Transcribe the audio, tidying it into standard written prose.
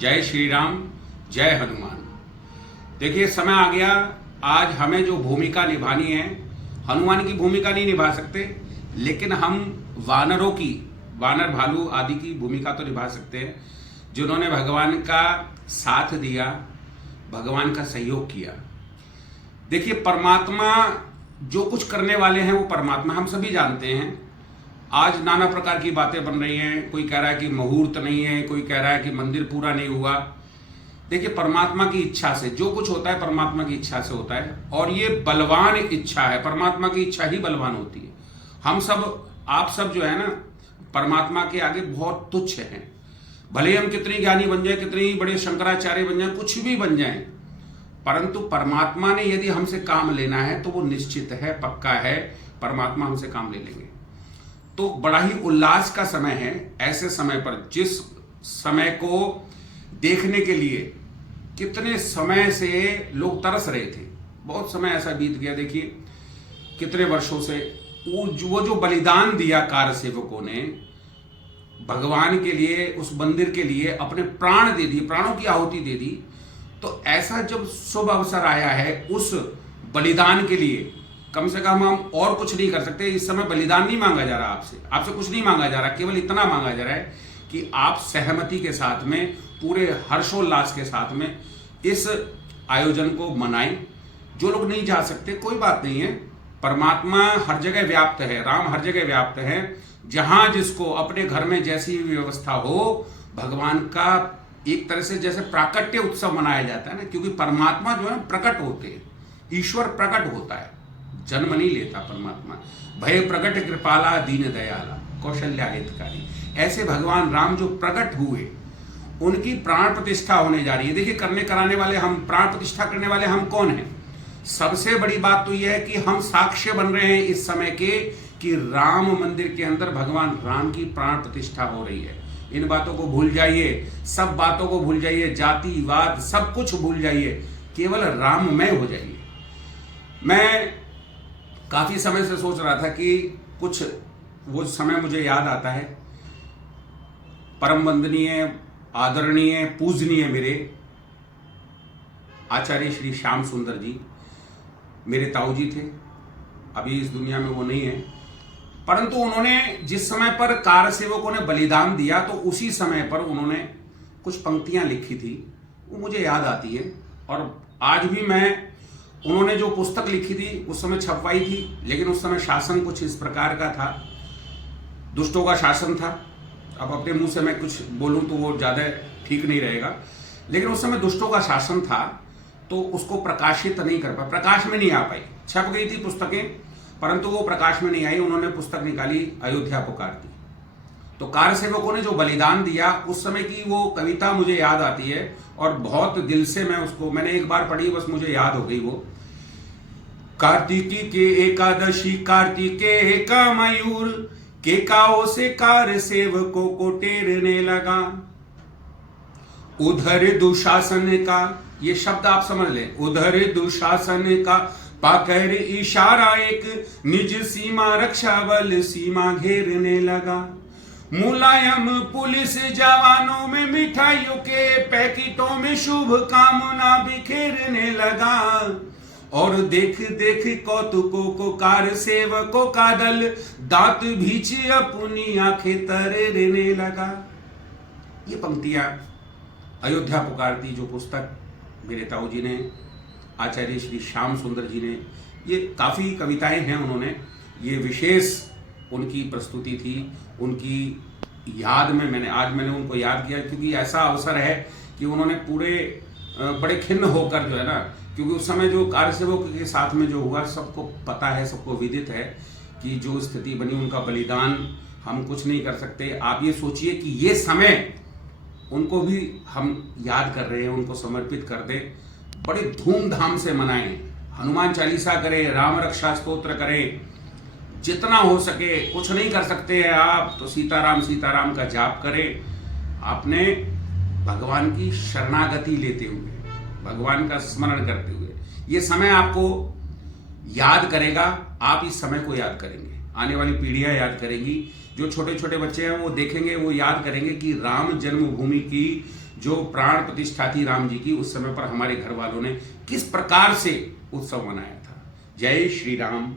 जय श्री राम, जय हनुमान। देखिए, समय आ गया। आज हमें जो भूमिका निभानी है, हनुमान की भूमिका नहीं निभा सकते, लेकिन हम वानरों की, वानर भालू आदि की भूमिका तो निभा सकते हैं, जिन्होंने भगवान का साथ दिया, भगवान का सहयोग किया। देखिए, परमात्मा जो कुछ करने वाले हैं वो परमात्मा हम सभी जानते हैं। आज नाना प्रकार की बातें बन रही हैं। कोई कह रहा है कि मुहूर्त नहीं है, कोई कह रहा है कि मंदिर पूरा नहीं हुआ। देखिए, परमात्मा की इच्छा से जो कुछ होता है, परमात्मा की इच्छा से होता है, और ये बलवान इच्छा है। परमात्मा की इच्छा ही बलवान होती है। हम सब, आप सब जो है ना, परमात्मा के आगे बहुत तुच्छ हैं। भले हम कितनी ज्ञानी बन जाए, कितने ही बड़े शंकराचार्य बन जाए, कुछ भी बन जाए, परंतु परमात्मा ने यदि हमसे काम लेना है तो वो निश्चित है, पक्का है, परमात्मा हमसे काम ले लेंगे। तो बड़ा ही उल्लास का समय है। ऐसे समय पर, जिस समय को देखने के लिए कितने समय से लोग तरस रहे थे, बहुत समय ऐसा बीत गया। देखिए, कितने वर्षों से वो जो बलिदान दिया कार्य सेवकों ने भगवान के लिए, उस मंदिर के लिए अपने प्राण दे दिए, प्राणों की आहुति दे दी। तो ऐसा जब शुभ अवसर आया है उस बलिदान के लिए, कम से कम हम और कुछ नहीं कर सकते। इस समय बलिदान नहीं मांगा जा रहा, आपसे कुछ नहीं मांगा जा रहा, केवल इतना मांगा जा रहा है कि आप सहमति के साथ में, पूरे हर्षोल्लास के साथ में इस आयोजन को मनाएं। जो लोग नहीं जा सकते, कोई बात नहीं है, परमात्मा हर जगह व्याप्त है, राम हर जगह व्याप्त है। जहां जिसको अपने घर में जैसी भी व्यवस्था हो, भगवान का एक तरह से जैसे प्राकट्य उत्सव मनाया जाता है ना, क्योंकि परमात्मा जो है प्रकट होते हैं, ईश्वर प्रकट होता है, जन्म नहीं लेता परमात्मा। भय प्रकट कृपाला दीन दयाला कौशल्या हितकारी, ऐसे भगवान राम जो प्रकट हुए, उनकी प्राण प्रतिष्ठा होने जा रही है। देखिए, करने कराने वाले हम, प्राण प्रतिष्ठा करने वाले हम कौन हैं? सबसे बड़ी बात तो यह है कि हम साक्ष्य बन रहे हैं इस समय के कि राम मंदिर के अंदर भगवान राम की प्राण प्रतिष्ठा हो रही है। इन बातों को भूल जाइए, सब बातों को भूल जाइए, जातिवाद सब कुछ भूल जाइए, केवल राममय हो जाइए। मैं काफी समय से सोच रहा था कि कुछ वो समय मुझे याद आता है। परम वंदनीय, आदरणीय, पूजनीय मेरे आचार्य श्री श्याम सुंदर जी, मेरे ताऊ जी थे। अभी इस दुनिया में वो नहीं है, परंतु उन्होंने जिस समय पर कार्य सेवकों ने बलिदान दिया, तो उसी समय पर उन्होंने कुछ पंक्तियां लिखी थी, वो मुझे याद आती है। और आज भी मैं, उन्होंने जो पुस्तक लिखी थी उस समय छपवाई थी, लेकिन उस समय शासन कुछ इस प्रकार का था, दुष्टों का शासन था। अब अपने मुंह से मैं कुछ बोलूं तो वो ज्यादा ठीक नहीं रहेगा, लेकिन उस समय दुष्टों का शासन था, तो उसको प्रकाशित नहीं कर पाया, प्रकाश में नहीं आ पाई। छप गई थी पुस्तकें, परंतु वो प्रकाश में नहीं आई। उन्होंने पुस्तक निकाली, अयोध्या पुकार दी। तो कार्य सेवकों ने जो बलिदान दिया, उस समय की वो कविता मुझे याद आती है, और बहुत दिल से मैं उसको, मैंने एक बार पढ़ी, बस मुझे याद हो गई वो। कार्तिकी के एकादशी, कार्तिके का मयूर, के काओ से कार्य सेवकों को टेरने लगा। उधर दुशासन का, ये शब्द आप समझ लें, उधर दुशासन का पाकर इशारा, एक निज सीमा रक्षा बल सीमा घेरने लगा। मुलायम पुलिस जवानों में मिठाइयों के पैकेटों में शुभ कामना बिखेरने लगा। और देख देख कौतुकों को कार्य सेवकों का दल, दांत भींच अपनी आंखें तरेरने लगा। ये पंक्तियां अयोध्या पुकारती, जो पुस्तक मेरे ताऊ जी ने, आचार्य श्री श्याम सुंदर जी ने, ये काफ़ी कविताएं हैं उन्होंने, ये विशेष उनकी प्रस्तुति थी। उनकी याद में मैंने उनको याद किया, क्योंकि ऐसा अवसर है कि उन्होंने पूरे बड़े खिन्न होकर जो है ना, क्योंकि उस समय जो कार्य सेवकों के साथ में जो हुआ, सबको पता है, सबको विदित है कि जो स्थिति बनी, उनका बलिदान हम कुछ नहीं कर सकते। आप ये सोचिए कि ये समय उनको भी हम याद कर रहे हैं, उनको समर्पित कर दें, बड़े धूमधाम से मनाएं, हनुमान चालीसा करें, राम रक्षा स्तोत्र करें, जितना हो सके। कुछ नहीं कर सकते हैं आप तो सीताराम का जाप करें, आपने भगवान की शरणागति लेते हुए, भगवान का स्मरण करते हुए। ये समय आपको याद करेगा, आप इस समय को याद करेंगे, आने वाली पीढ़ियां याद करेगी। जो छोटे छोटे बच्चे हैं वो देखेंगे, वो याद करेंगे कि राम जन्मभूमि की जो प्राण प्रतिष्ठा थी राम जी की, उस समय पर हमारे घर वालों ने किस प्रकार से उत्सव मनाया था। जय श्री राम।